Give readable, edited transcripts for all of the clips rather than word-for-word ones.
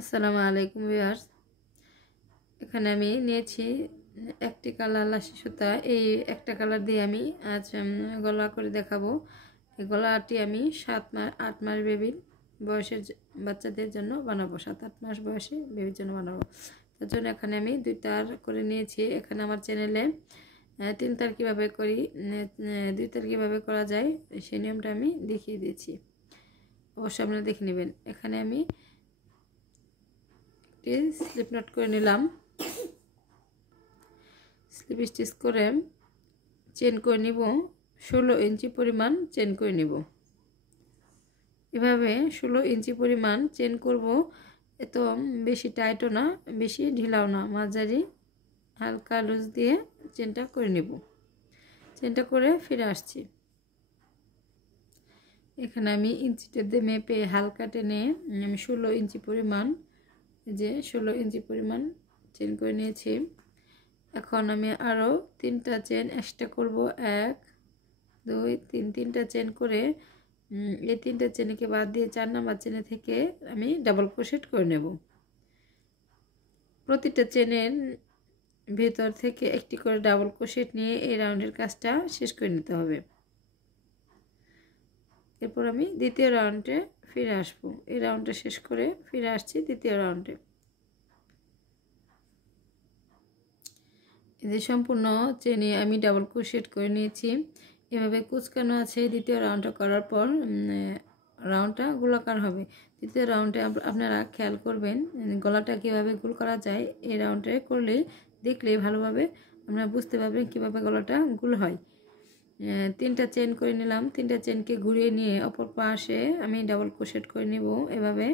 আসসালামু আলাইকুম ভিউয়ার্স। এখানে আমি নিয়েছি একটি কালার লাসি সুতা। এই একটা কালার দিয়ে আমি আজ গলা করে দেখাবো। এই গলাটি আমি 7-8 মাস বেবির বয়সের বাচ্চাদের জন্য বানাবো, 7-8 মাস বয়সী বেবির জন্য বানাবো। তার জন্য এখানে আমি 2 তার করে নিয়েছি। এখানে আমার চ্যানেলে 3 তার কীভাবে করি, 2 তার কীভাবে করা যায় সেই নিয়মটা আমি দেখিয়ে দিয়েছি, অবশ্যই আপনারা দেখে নেবেন। এখানে আমি স্লিপ নট করে নিলাম, স্লিপ স্টিচ করে চেন করে নিব। 16 ইঞ্চি পরিমাণ চেন করে নিব। এভাবে 16 ইঞ্চি পরিমাণ চেন করব। এত বেশি টাইটও না, বেশি ঢিলাও না, মাঝারি হালকা লুজ দিয়ে চেনটা করে নিব। চেনটা করে ফিরে আসছি। এখানে আমি ইঞ্চিটা দিয়ে মেপে হালকা টেনে আমি 16 ইঞ্চি পরিমাণ, যে 16 ইঞ্চি পরিমাণ চেন করে নিয়েছি। এখন আমি আরও 3টা চেন এক্সট্রা করব। 1 2 3, 3টা চেন করে এই 3টা চেনকে বাদ দিয়ে 4 নাম্বার চেনে থেকে আমি ডাবল ক্রোশেট করে নেব। প্রতিটা চেনের ভেতর থেকে একটি করে ডাবল ক্রোশেট নিয়ে এই রাউন্ডের কাজটা শেষ করে নিতে হবে। এরপর আমি দ্বিতীয় রাউন্ডে ফিরে আসব। এই রাউন্ডটা শেষ করে ফিরে আসছি দ্বিতীয় রাউন্ডে। এই যে সম্পূর্ণ চেনে আমি ডাবল ক্রোশেট করে নিয়েছি। এভাবে কুচকানো আছে। দ্বিতীয় রাউন্ডটা করার পর রাউন্ডটা গোলাকার হবে। দ্বিতীয় রাউন্ডে আপনারা খেয়াল করবেন গলাটা কীভাবে গোল করা যায়। এই রাউন্ডে করলেই দেখলেই ভালোভাবে আপনারা বুঝতে পারবেন কীভাবে গলাটা গোল হয়। 3টা চেন করে নিলাম। 3টা চেনকে ঘুরিয়ে নিয়ে অপর পাশে আমি ডাবল ক্রোশেট করে নেব। এভাবে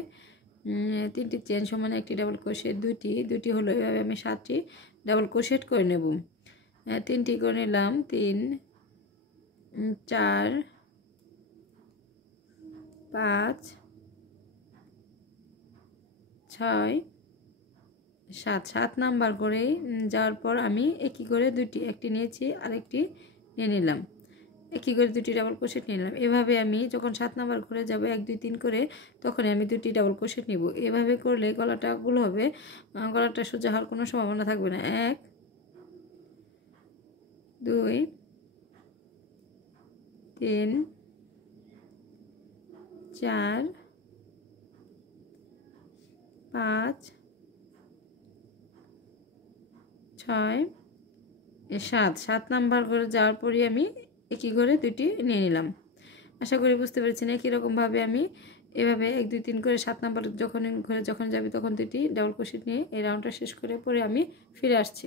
3টি চেন সমান একটি ডাবল ক্রোশেট, দুইটি হলো। এভাবে আমি 7টি ডাবল ক্রোশেট করে নেব। 3টি করে নিলাম। 3 4 5 6 7 নাম্বার করে যাওয়ার পর আমি একই করে একটি নিয়েছি, আরেকটি নিয়ে নিলাম। একই করে 2টি ডাবল ক্রোশেট নিলাম। এভাবে আমি যখন 7 নাম্বার ঘরে যাব 1 2 3 করে, তখন আমি 2টি ডাবল ক্রোশেট নিব। এভাবে করলে গলাটা গোল হবে, গলাটা সোজা হওয়ার কোনো সম্ভাবনা থাকবে না। 1 2 3 4 5 6 7 নাম্বার ঘরে যাওয়ার পরই আমি একই করে 2টি নিয়ে নিলাম। আশা করি বুঝতে পেরেছেন। একই রকমভাবে আমি এভাবে 1 2 3 করে 7 নাম্বার ঘরে যখন যাবে তখন 2টি ডাবল ক্রোশেট নিয়ে এই রাউন্ডটা শেষ করে পরে আমি ফিরে আসছি।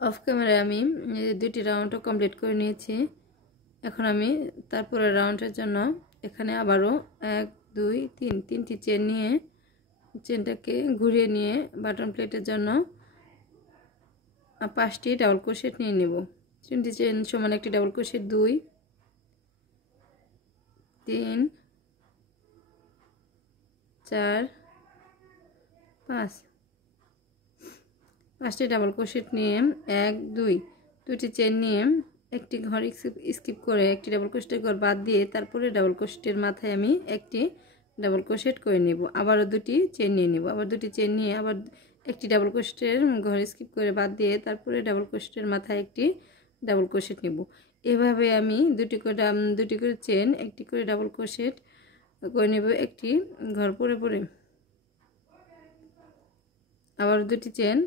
অফ ক্যামেরায় আমি 2টি রাউন্ডও কমপ্লিট করে নিয়েছি। এখন আমি তারপরে রাউন্ডের জন্য এখানে আবারও 1 2 3, 3টি চেন নিয়ে চেনটাকে ঘুরিয়ে নিয়ে বাটন প্লেটের জন্য 5টি ডাবল ক্রোশেট নিয়ে নেব। 3টি চেন সমান একটি ডাবল ক্রোশেট, 2 3 4 5, 5টি ডাবল ক্রোশেট নিয়ে 1 2, 2টি চেন নিয়ে একটি ঘর স্কিপ করে একটি ডাবল ক্রোশেটের ঘর বাদ দিয়ে তারপরে ডাবল ক্রোশেটের মাথায় আমি একটি ডাবল ক্রোশেট করে নেব। আবারও 2টি চেন নিয়ে নেব। আবার 2টি চেন নিয়ে আবার একটি ডাবল ক্রোশেটের ঘর স্কিপ করে বাদ দিয়ে তারপরে ডাবল ক্রোশেটের মাথায় একটি ডাবল ক্রোশেট নেব। এভাবে আমি 2টি করে চেন, একটি করে ডাবল ক্রোশেট করে নেব একটি ঘর পরে পরে। আবার 2টি চেন,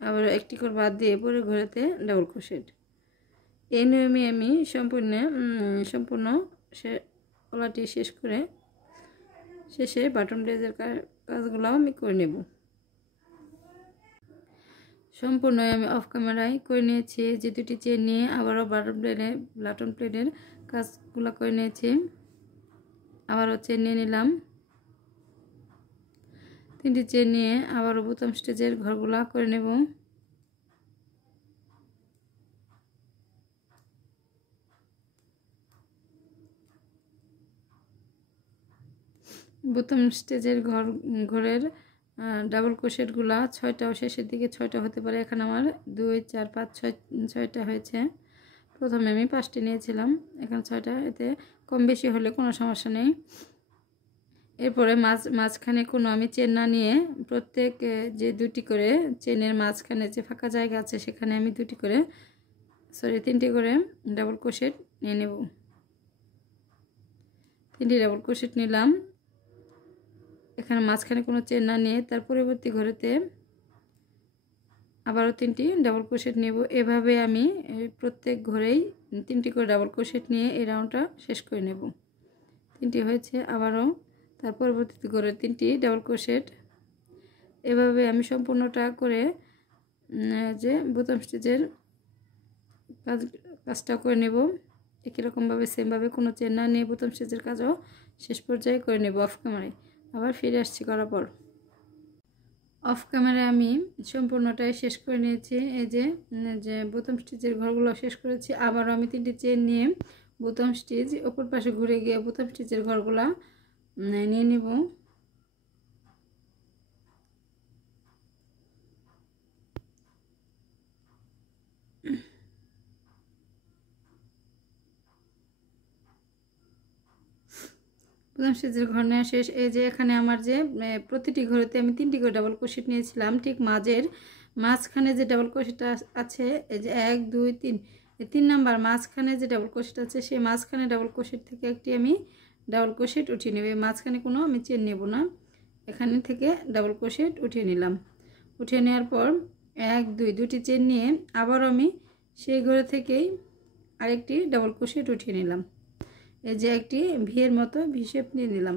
আবার একটি করে বাদ দিয়ে পরে ঘরেতে ডাবল ক্রোশেট। এই নিয়মে আমি সম্পূর্ণ গলাটি শেষ করে শেষে বাটন ব্লেজের কাজগুলো আমি করে নেব। সম্পূর্ণ আমি অফ ক্যামেরায় করে নিয়েছি। যে 2টি চেন নিয়ে আবারও বাটন প্লেটের কাজগুলো করে নিয়েছি। আবারও চেন নিয়ে নিলাম। 3টি চেন নিয়ে আবারও বোতাম স্টিচের ঘরগুলো করে নেব। বোতাম স্টিচের ঘরের ডাবল ক্রোশেটগুলো 6টাও শেষের দিকে 6টা হতে পারে। এখানে আমার 2 4 5 6টা হয়েছে। প্রথমে আমি 5টি নিয়েছিলাম, এখন 6টা। এতে কম বেশি হলে কোনো সমস্যা নেই। এরপরে মাঝখানে কোনো আমি চেন না নিয়ে প্রত্যেক যে দুটি করে চেনের মাঝখানে যে ফাঁকা জায়গা আছে সেখানে আমি তিনটি করে ডাবল ক্রোশেট নিয়ে নেব। 3টি ডাবল ক্রোশেট নিলাম। এখানে মাঝখানে কোনো চেন না নিয়ে তার পরবর্তী ঘরেতে আবারও 3টি ডাবল ক্রোশেট নেব। এভাবে আমি প্রত্যেক ঘরেই 3টি করে ডাবল ক্রোশেট নিয়ে এই রাউন্ডটা শেষ করে নেব। 3টি হয়েছে, আবারও তার পরবর্তী ঘরে 3টি ডাবল ক্রোশেট। এভাবে আমি সম্পূর্ণটা করে যে বোতাম স্টিচের কাজটা করে নেব। একই রকমভাবে সেমভাবে কোনো চেন না নিয়ে বোতাম স্টিচের কাজও শেষ পর্যায়ে করে নেব অফ ক্যামেরায়। আবার ফিরে আসছি করার পর। অফ ক্যামেরায় আমি সম্পূর্ণটাই শেষ করে নিয়েছি। এই যে বোতাম স্টিচের ঘরগুলো শেষ করেছি। আবারও আমি 3টি চেন নিয়ে বোতাম স্টিচ অপর পাশে ঘুরে গিয়ে বোতাম স্টিচের ঘরগুলা নিয়ে নেব। বোতাম স্টিচের ঘর নেওয়া শেষ। এই যে এখানে আমার যে প্রতিটি ঘরেতে আমি 3টি করে ডাবল ক্রোশেট নিয়েছিলাম, ঠিক মাঝখানে যে ডাবল ক্রোশেটটা আছে, এই যে 1 2 3, এই 3 নাম্বার মাঝখানে যে ডাবল ক্রোশেট আছে সেই মাঝখানে ডাবল ক্রোশেট থেকে একটি আমি ডাবল ক্রোশেট উঠিয়ে নেব। মাঝখানে কোনো আমি চেন নেব না, এখানে থেকে ডাবল ক্রোশেট উঠিয়ে নিলাম। উঠিয়ে নেওয়ার পর 1 2 দুটি চেন নিয়ে আবার আমি সেই ঘরে থেকেই আরেকটি ডাবল ক্রোশেট উঠিয়ে নিলাম। এই যে একটি ভিয়ের মতো ভি শেপ নিয়ে নিলাম।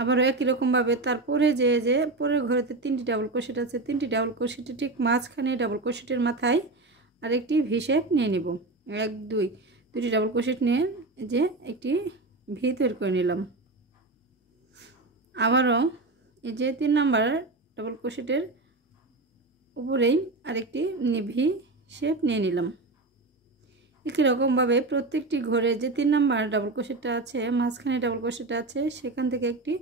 আবারও একই রকমভাবে তারপরে যে পরের ঘরেতে 3টি ডাবল ক্রোশেট আছে, 3টি ডাবল ক্রোশেটের ঠিক মাঝখানে ডাবল ক্রোশেটের মাথায় আরেকটি ভি শেপ নিয়ে নেব। 1 2 দুটি ডাবল ক্রোশেট নিয়ে যে একটি ভি তৈরি করে নিলাম। আবারও এই যে 3 নাম্বার ডাবল ক্রোশেটের উপরেই আরেকটি ভি শেপ নিয়ে নিলাম। একই রকমভাবে প্রত্যেকটি ঘরে যে 3 নাম্বার ডাবল ক্রোশেটটা আছে, মাঝখানে ডাবল ক্রোশেটটা আছে, সেখান থেকে একটি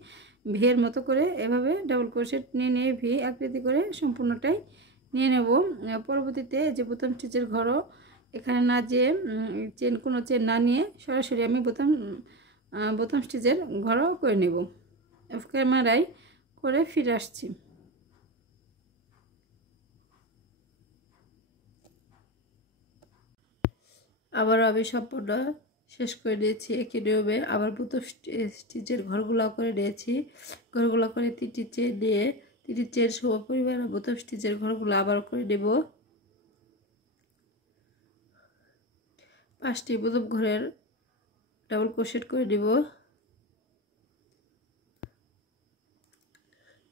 ভিয়ের মতো করে এভাবে ডাবল ক্রোশেট নিয়ে ভি আকৃতি করে সম্পূর্ণটাই নিয়ে নেব। পরবর্তীতে যে বোতাম স্টিচের ঘরও এখানে না যে কোনো চেন না নিয়ে সরাসরি আমি বোতাম স্টিচের ঘরও করে নেব। অফ ক্যামেরায় করে ফিরে আসছি। আবার আমি সম্পূর্ণ শেষ করে নিয়েছি। একই নিয়মে আবার বোতাম স্টিচের ঘরগুলো করে নিয়েছি। ঘরগুলো করে 3টি চেন নিয়ে 3টি চেন সম পরিমাণ বোতাম স্টিচের ঘরগুলো আবার করে নেব। 5টি বোতাম ঘরের ডাবল ক্রোশেট করে নেব।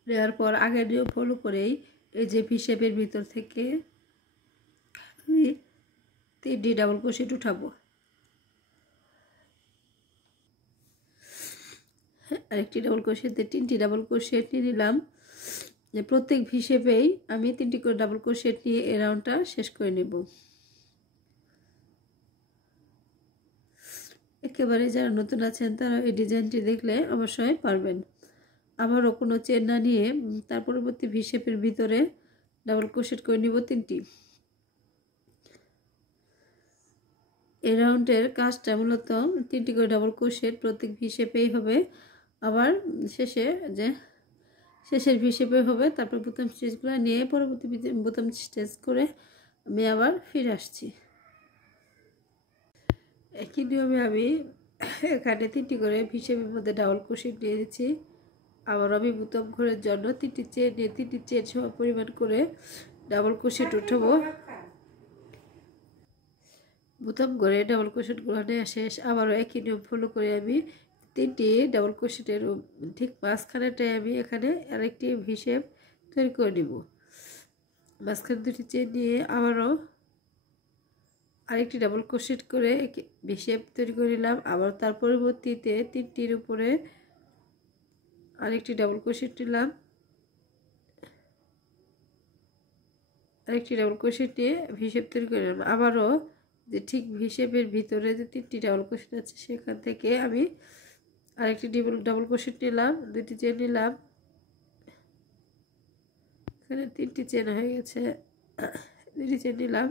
নেওয়ার পর আগের নিয়ম ফলো করেই এই যে ভি শেপের ভিতর থেকে আমি 3টি ডাবল ক্রোশেট উঠাবো। আরেকটি ডাবল ক্রোশেটে 3টি ডাবল ক্রোশেট নিয়ে নিলাম। যে প্রত্যেক ভি শেপেই আমি 3টি করে ডাবল ক্রোশেট নিয়ে এই রাউন্ডটা শেষ করে নেব। একেবারে যারা নতুন আছেন তারা এই ডিজাইনটি দেখলে অবশ্যই পারবেন। আবারও কোনো চেন না নিয়ে তার পরবর্তী ভি শেপের ভিতরে ডাবল ক্রোশেট করে নিব 3টি। এই রাউন্ডের কাজটা মূলত 3টি করে ডাবল ক্রোশেট প্রত্যেক ভি শেপেই হবে। আবার শেষের ভি শেপে হবে। তারপর বোতাম স্টিচগুলো নিয়ে পরবর্তী বোতাম স্টিচ করে আমি আবার ফিরে আসছি। একই নিয়মে আমি এখানে 3টি করে ভি শেপের মধ্যে ডাবল ক্রোশেট নিয়ে দিচ্ছি। আবার আমি বোতাম ঘরের জন্য 3টি চেন নিয়ে 3টি চেন সম পরিমাণ করে ডাবল ক্রোশেট উঠাবো। বোতাম ঘরে ডাবল ক্রোশেটগুলো নেওয়া শেষ। আবারও একই নিয়ম ফলো করে আমি 3টি ডাবল ক্রোশেটের ঠিক মাঝখানেটায় আমি এখানে আরেকটি ভি শেপ তৈরি করে নেব। মাঝখানে 2টি চেন নিয়ে আবারও আরেকটি ডাবল ক্রোশেট করে ভি শেপ তৈরি করে নিলাম। আবার তার পরবর্তীতে 3টির উপরে আরেকটি ডাবল ক্রোশেট নিলাম। আরেকটি ডাবল ক্রোশেট নিয়ে ভি শেপ তৈরি করে নিলাম। আবারও যে ঠিক ভি শেপের ভিতরে যে 3টি ডাবল ক্রোশেট আছে সেখান থেকে আমি আরেকটি ডাবল ক্রোশেট নিলাম, 2টি চেন নিলাম। এখানে 3টি চেন হয়ে গেছে, 2টি চেন নিলাম।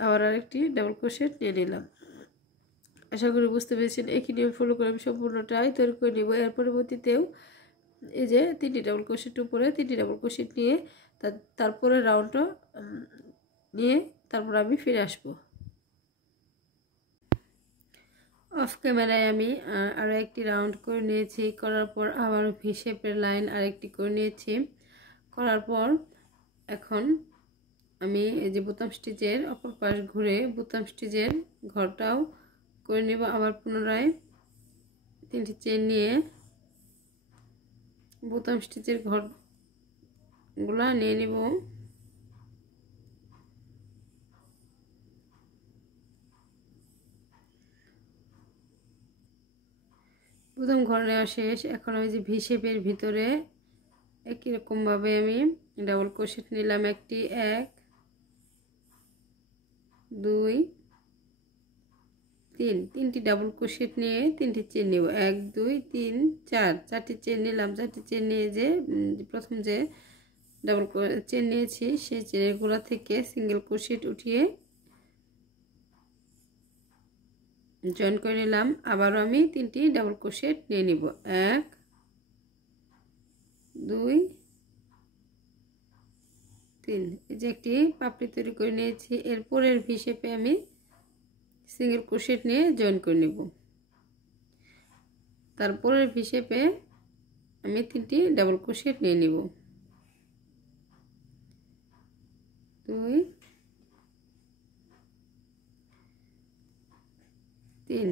আবার আরেকটি ডাবল ক্রোশেট নিয়ে নিলাম। আশা করি বুঝতে পেরেছেন। একই নিয়ম ফলো করে আমি সম্পূর্ণটাই তৈরি করে নেব। এর পরবর্তীতেও এই যে 3টি ডাবল ক্রোশেট উপরে 3টি ডাবল ক্রোশেট নিয়ে তারপরে রাউন্ডটা নিয়ে তারপর আমি ফিরে আসব। অফ ক্যামেরায় আমি আরও একটি রাউন্ড করে নিয়েছি। করার পর আবার ভি শেপের লাইন আরেকটি করে নিয়েছি। করার পর এখন আমি এই যে বোতাম স্টিচের অপর পাশ ঘুরে বোতাম স্টিচের ঘরটাও করে নেব। আবার পুনরায় 3টি চেন নিয়ে বোতাম স্টিচের ঘরগুলা নিয়ে নেব। প্রথম ঘর নেওয়া শেষ। এখন আমি যে ভি শেপের ভিতরে একই রকমভাবে আমি ডাবল ক্রোশেট নিলাম। একটি 1 2 3 3টি ডাবল ক্রোশেট নিয়ে 3টি চেন নেব। 1 2 3 4 4টি চেন নিলাম। 4টি চেন নিয়ে যে প্রথম যে ডাবল চেন নিয়েছি সেই চেনের গোড়া থেকে সিঙ্গেল ক্রোশেট উঠিয়ে জয়েন করে নিলাম। আবারও আমি 3টি ডাবল ক্রোশেট নিয়ে নিব। 1 2 3 এই যে একটি পাপড়ি তৈরি করে নিয়েছি। এরপরের ভি শেপে আমি সিঙ্গেল ক্রোশেট নিয়ে জয়েন করে নেব। তারপরের ভি শেপে আমি 3টি ডাবল ক্রোশেট নিয়ে নিব। 2 3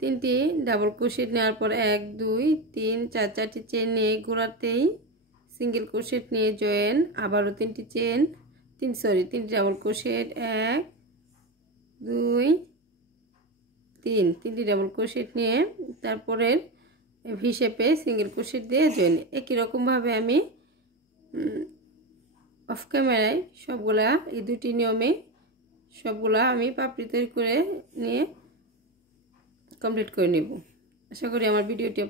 3টি ডাবল ক্রোশেট নেওয়ার পর 1 2 3 4 4টি চেন নিয়ে গোড়াতেই সিঙ্গেল ক্রোশেট নিয়ে জয়েন। আবারও 3টি চেন 3টি ডাবল ক্রোশেট 1 2 3 3টি ডাবল ক্রোশেট নিয়ে তারপরে ভি শেপে সিঙ্গেল ক্রোশেট দিয়ে জয়েন। একই রকমভাবে আমি অফ ক্যামেরায় সবগুলা এই দুটি নিয়মে সবগুলা আমি পাপড়ি তৈরি করে নিয়ে কমপ্লিট করে নেব। আশা করি আমার ভিডিওটি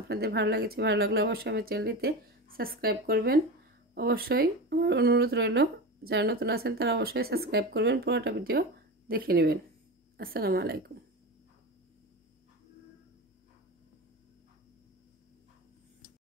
আপনাদের ভালো লেগেছে। ভালো লাগলে অবশ্যই আমার চ্যানেলটিতে সাবস্ক্রাইব করবেন। অবশ্যই আমার অনুরোধ রইল যারা নতুন আছেন তারা অবশ্যই সাবস্ক্রাইব করবেন। পুরোটা ভিডিও দেখে নেবেন। আসসালামু আলাইকুম।